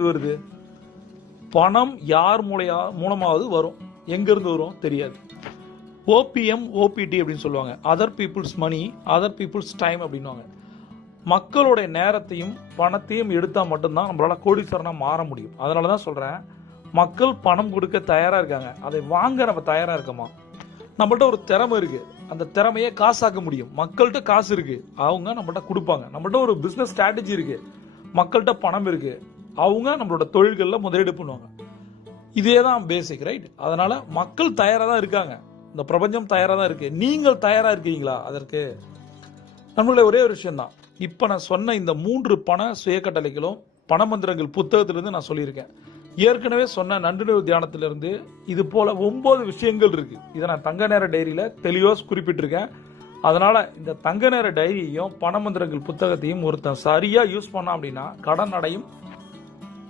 வருது? பணம் யார் மூலமாவது வரும். எங்கிருந்து வரும் தெரியாது. ஓபிஎம் ஓபிடி அப்படின்னு சொல்லுவாங்க. அதர் பீப்புள்ஸ் மணி அதர் பீப்புள்ஸ் டைம் அப்படின்வாங்க. மக்களுடைய நேரத்தையும் பணத்தையும் எடுத்தால் மட்டும்தான் நம்மளால கோடீஸ்வரனா மாற முடியும். அதனால தான் சொல்கிறேன், மக்கள் பணம் கொடுக்க தயாராக இருக்காங்க, அதை வாங்க நம்ம தயாராக இருக்கோமா? நம்மள்ட்ட ஒரு திறமை இருக்குது, அந்த திறமையை காசாக்க முடியும். மக்கள்கிட்ட காசு இருக்குது, அவங்க நம்மள்ட்ட கொடுப்பாங்க. நம்மள்ட்ட ஒரு பிஸ்னஸ் ஸ்ட்ராட்டஜி இருக்குது, மக்கள்கிட்ட பணம் இருக்குது, அவங்க நம்மளோட தொழில்களில் முதலீடு பண்ணுவாங்க. இதே தான் பேசிக், ரைட்? அதனால் மக்கள் தயாராக தான் இருக்காங்க, இந்த பிரபஞ்சம் தயாராக தான் இருக்குது. நீங்கள் தயாராக இருக்கீங்களா அதற்கு? நம்மளுடைய ஒரே ஒரு விஷயம்தான், இப்போ நான் சொன்ன இந்த 3 பண சுயக்கட்டளைகளும் பணமந்திரங்கள் புத்தகத்திலிருந்து நான் சொல்லியிருக்கேன். ஏற்கனவே சொன்ன நன்றியுணர்வு தியானத்திலிருந்து இது போல 9 விஷயங்கள் இருக்கு. இதை நான் தங்க நேர டைரியில தெளிவாக குறிப்பிட்டிருக்கேன். அதனால இந்த தங்க நேர டைரியையும் பணமந்திரங்கள் புத்தகத்தையும் ஒருத்தன் சரியா யூஸ் பண்ணா அப்படின்னா கடன் அடையும்